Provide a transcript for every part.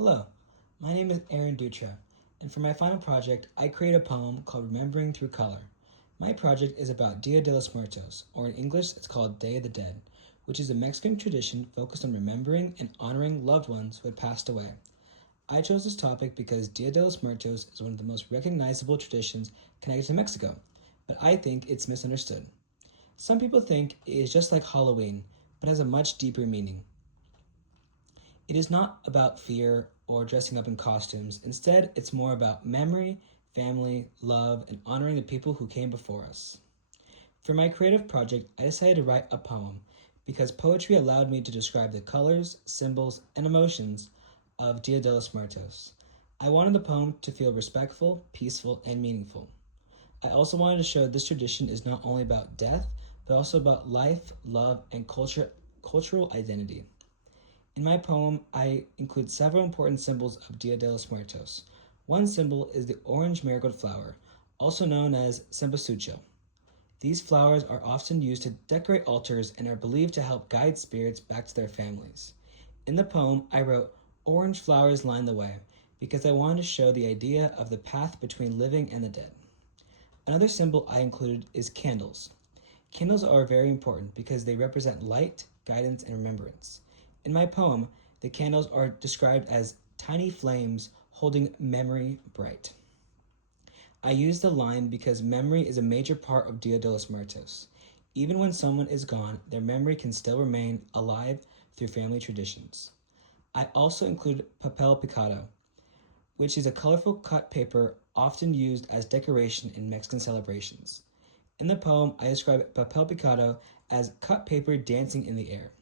Hello, my name is Aaron Dutra, and for my final project, I created a poem called Remembering Through Color. My project is about Dia de los Muertos, or in English, it's called Day of the Dead, which is a Mexican tradition focused on remembering and honoring loved ones who had passed away. I chose this topic because Dia de los Muertos is one of the most recognizable traditions connected to Mexico, but I think it's misunderstood. Some people think it is just like Halloween, but has a much deeper meaning. It is not about fear or dressing up in costumes. Instead, it's more about memory, family, love, and honoring the people who came before us. For my creative project, I decided to write a poem because poetry allowed me to describe the colors, symbols, and emotions of Dia de los Muertos. I wanted the poem to feel respectful, peaceful, and meaningful. I also wanted to show this tradition is not only about death, but also about life, love, and cultural identity. In my poem, I include several important symbols of Dia de los Muertos. One symbol is the orange marigold flower, also known as cempasúchil. These flowers are often used to decorate altars and are believed to help guide spirits back to their families. In the poem, I wrote, "Orange flowers line the way," because I wanted to show the idea of the path between living and the dead. Another symbol I included is candles. Candles are very important because they represent light, guidance, and remembrance. In my poem, the candles are described as tiny flames holding memory bright. I use the line because memory is a major part of Dia de los Muertos. Even when someone is gone, their memory can still remain alive through family traditions. I also include papel picado, which is a colorful cut paper often used as decoration in Mexican celebrations. In the poem, I describe papel picado as cut paper dancing in the air.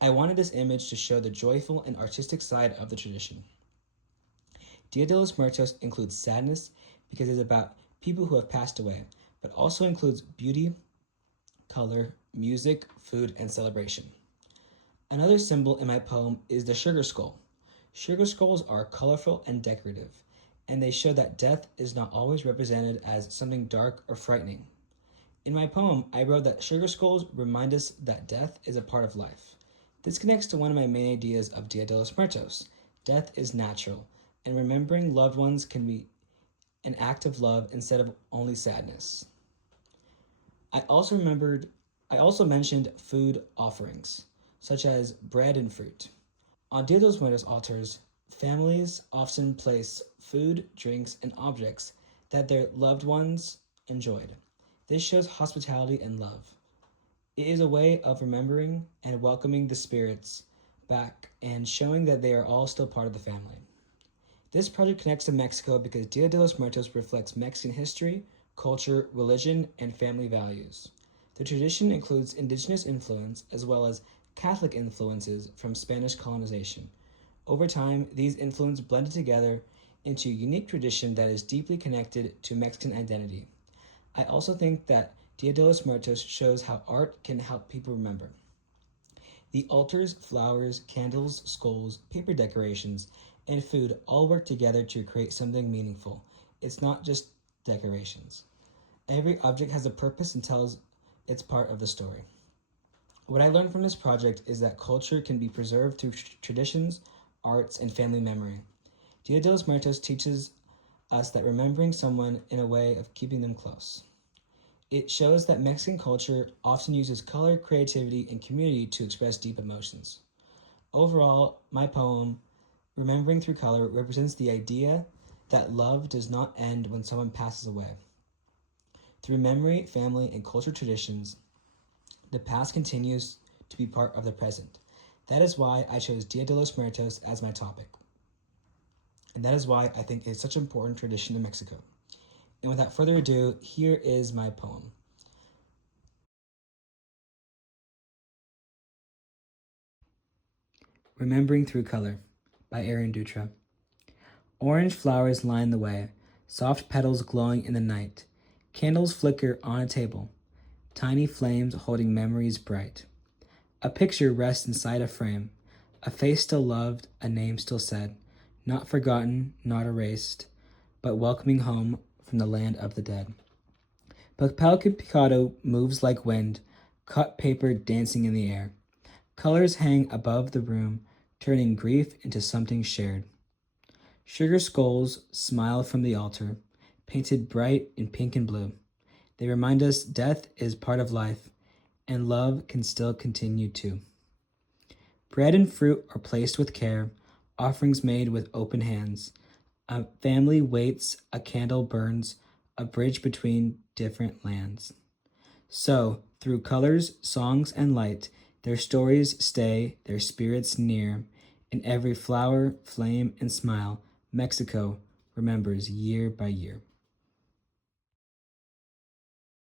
I wanted this image to show the joyful and artistic side of the tradition. Dia de los Muertos includes sadness because it's about people who have passed away, but also includes beauty, color, music, food, and celebration. Another symbol in my poem is the sugar skull. Sugar skulls are colorful and decorative, and they show that death is not always represented as something dark or frightening. In my poem, I wrote that sugar skulls remind us that death is a part of life. This connects to one of my main ideas of Dia de los Muertos. Death is natural, and remembering loved ones can be an act of love instead of only sadness. I also mentioned food offerings, such as bread and fruit. On Dia de los Muertos altars, families often place food, drinks, and objects that their loved ones enjoyed. This shows hospitality and love. It is a way of remembering and welcoming the spirits back and showing that they are all still part of the family. This project connects to Mexico because Dia de los Muertos reflects Mexican history, culture, religion, and family values. The tradition includes indigenous influence as well as Catholic influences from Spanish colonization. Over time, these influences blended together into a unique tradition that is deeply connected to Mexican identity. I also think that Dia de los Muertos shows how art can help people remember. The altars, flowers, candles, skulls, paper decorations, and food all work together to create something meaningful. It's not just decorations. Every object has a purpose and tells its part of the story. What I learned from this project is that culture can be preserved through traditions, arts, and family memory. Dia de los Muertos teaches us that remembering someone in a way of keeping them close. It shows that Mexican culture often uses color, creativity, and community to express deep emotions. Overall, my poem, Remembering Through Color, represents the idea that love does not end when someone passes away. Through memory, family, and cultural traditions, the past continues to be part of the present. That is why I chose Dia de los Muertos as my topic. And that is why I think it's such an important tradition in Mexico. And without further ado, here is my poem. Remembering Through Color by Aaron Dutra. Orange flowers line the way, soft petals glowing in the night. Candles flicker on a table, tiny flames holding memories bright. A picture rests inside a frame, a face still loved, a name still said, not forgotten, not erased, but welcoming home from the land of the dead. Papel picado moves like wind, cut paper dancing in the air. Colors hang above the room, turning grief into something shared. Sugar skulls smile from the altar, painted bright in pink and blue. They remind us death is part of life, and love can still continue too. Bread and fruit are placed with care, offerings made with open hands. A family waits, a candle burns, a bridge between different lands. So, through colors, songs, and light, their stories stay, their spirits near. In every flower, flame, and smile, Mexico remembers year by year.